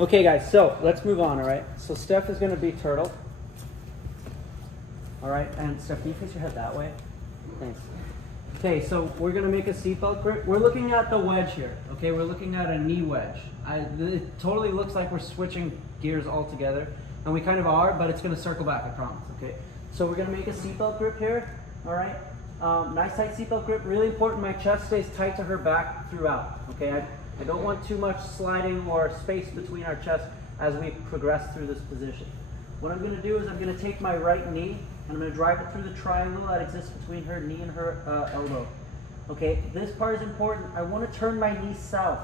Okay guys, so let's move on, all right? So Steph is gonna be turtle. All right, and Steph, can you face your head that way? Thanks. Okay, so we're gonna make a seatbelt grip. We're looking at the wedge here, okay? We're looking at a knee wedge. It totally looks like we're switching gears altogether, and we kind of are, but it's gonna circle back, I promise, okay? So we're gonna make a seatbelt grip here, all right? Nice tight seatbelt grip, really important my chest stays tight to her back throughout, okay? I don't want too much sliding or space between our chests as we progress through this position. What I'm gonna do is I'm gonna take my right knee and I'm gonna drive it through the triangle that exists between her knee and her elbow. Okay, this part is important. I wanna turn my knee south.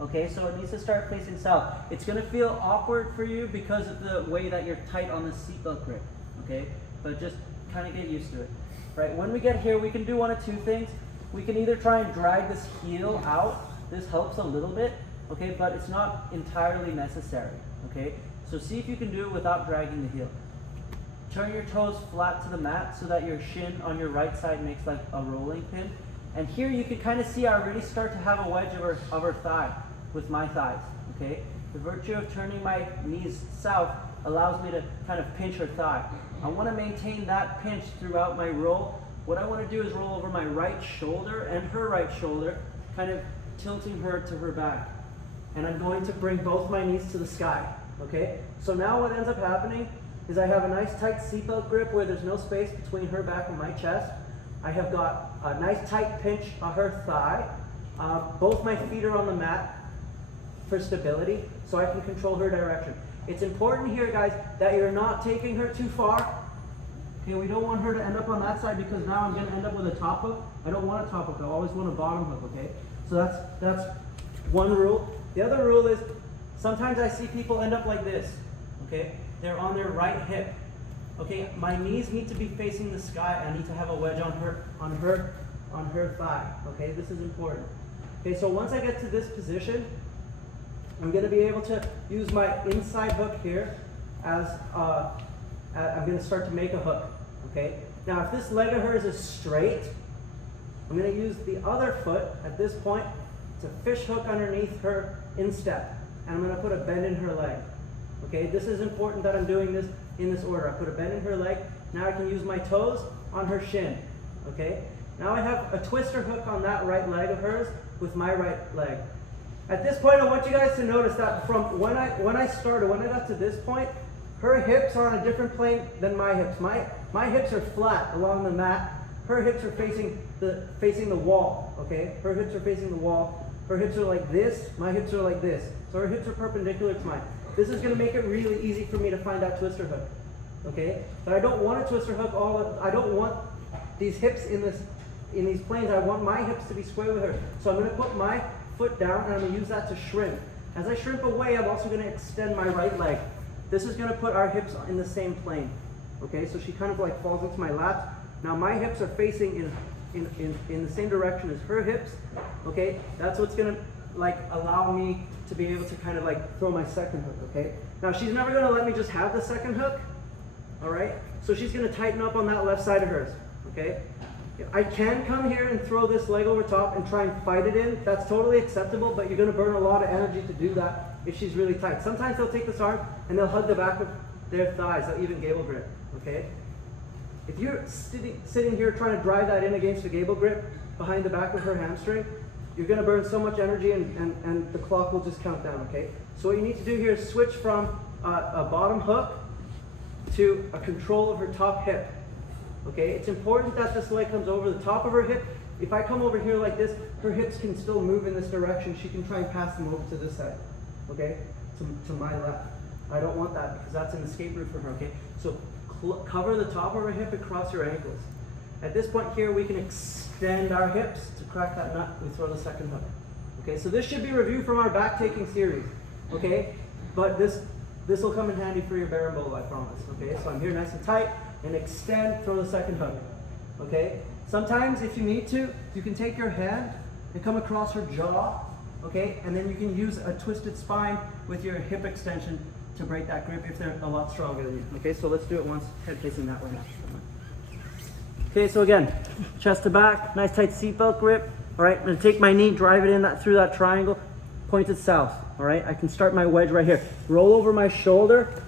Okay, so it needs to start facing south. It's gonna feel awkward for you because of the way that you're tight on the seatbelt grip, okay? But just kind of get used to it. Right, when we get here, we can do one of two things. We can either try and drag this heel out. This helps a little bit, okay, but it's not entirely necessary, okay? So see if you can do it without dragging the heel. Turn your toes flat to the mat so that your shin on your right side makes like a rolling pin. And here you can kind of see I already start to have a wedge of her thigh with my thighs, okay? The virtue of turning my knees south allows me to kind of pinch her thigh. I want to maintain that pinch throughout my roll. What I want to do is roll over my right shoulder and her right shoulder, kind of tilting her to her back. And I'm going to bring both my knees to the sky, okay? So now what ends up happening is I have a nice tight seatbelt grip where there's no space between her back and my chest. I have got a nice tight pinch on her thigh. Both my feet are on the mat for stability, so I can control her direction. It's important here, guys, that you're not taking her too far. Okay, we don't want her to end up on that side because now I'm going to end up with a top hook. I don't want a top hook, I always want a bottom hook, okay? So that's one rule. The other rule is sometimes I see people end up like this, okay? They're on their right hip. Okay, my knees need to be facing the sky. I need to have a wedge on her thigh. Okay, this is important. Okay, so once I get to this position, I'm going to be able to use my inside hook here as I'm going to start to make a hook. Okay, now if this leg of hers is straight, I'm going to use the other foot at this point to fish hook underneath her instep, and I'm going to put a bend in her leg. Okay, this is important that I'm doing this in this order. I put a bend in her leg. Now I can use my toes on her shin. Okay, now I have a twister hook on that right leg of hers with my right leg. At this point, I want you guys to notice that from when I got to this point, her hips are on a different plane than my hips. My hips are flat along the mat. Her hips are facing the wall. Okay, her hips are facing the wall. Her hips are like this. My hips are like this. So her hips are perpendicular to mine. This is going to make it really easy for me to find that twister hook. Okay, but I don't want a twister hook. I don't want these hips in these planes. I want my hips to be square with her. So I'm going to put my foot down and I'm going to use that to shrimp. As I shrimp away, I'm also going to extend my right leg. This is going to put our hips in the same plane. Okay, so she kind of like falls into my lap. Now my hips are facing in the same direction as her hips. Okay, that's what's going to like allow me to be able to kind of like throw my second hook. Okay, now she's never going to let me just have the second hook. All right, so she's going to tighten up on that left side of hers. Okay, I can come here and throw this leg over top and try and fight it in. That's totally acceptable, but you're going to burn a lot of energy to do that if she's really tight. Sometimes they'll take this arm and they'll hug the back of their thighs, they'll even gable grip. Okay, if you're sitting here trying to drive that in against the gable grip behind the back of her hamstring, you're going to burn so much energy and the clock will just count down. Okay, so what you need to do here is switch from a bottom hook to a control of her top hip. Okay, it's important that this leg comes over the top of her hip. If I come over here like this, her hips can still move in this direction. She can try and pass them over to this side, okay, to my left. I don't want that because that's an escape route for her, okay? So cover the top of her hip and cross your ankles. At this point here, we can extend our hips to crack that nut. We throw the second hook. Okay, so this should be review from our back-taking series, okay? But this will come in handy for your berimbolo, I promise, okay? So I'm here nice and tight, and extend, throw the second hook, okay? Sometimes if you need to, you can take your hand and come across her jaw, okay? And then you can use a twisted spine with your hip extension to break that grip if they're a lot stronger than you. Okay, so let's do it once, head facing that way now. Okay, so again, chest to back, nice tight seatbelt grip. All right, I'm gonna take my knee, drive it in through that triangle, point it south. all right? I can start my wedge right here. Roll over my shoulder,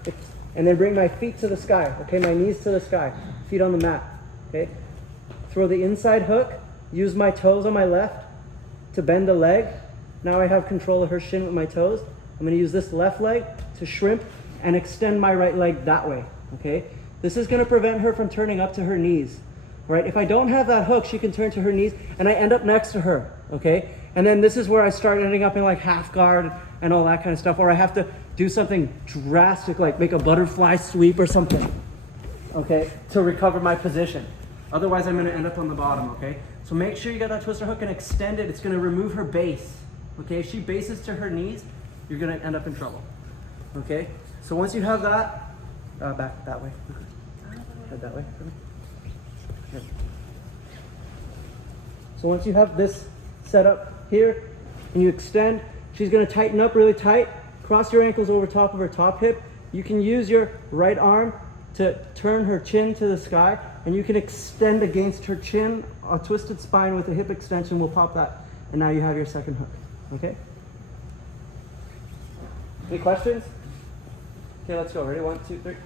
and then bring my feet to the sky, okay? My knees to the sky, feet on the mat, okay? Throw the inside hook, use my toes on my left to bend the leg. Now I have control of her shin with my toes. I'm gonna use this left leg to shrimp and extend my right leg that way, okay? This is gonna prevent her from turning up to her knees, right? If I don't have that hook, she can turn to her knees and I end up next to her, okay? And then this is where I start ending up in like half guard and all that kind of stuff, or I have to do something drastic like make a butterfly sweep or something, okay, to recover my position. Otherwise, I'm gonna end up on the bottom, okay? So make sure you got that twister hook and extend it. It's gonna remove her base, okay? If she bases to her knees, you're gonna end up in trouble, okay? So once you have that, back that way. Head that way. Good. So once you have this set up here and you extend, she's gonna tighten up really tight. Cross your ankles over top of her top hip. You can use your right arm to turn her chin to the sky, and you can extend against her chin. A twisted spine with a hip extension will pop that, and now you have your second hook, okay? Any questions? Okay, let's go. Ready? 1, 2, 3.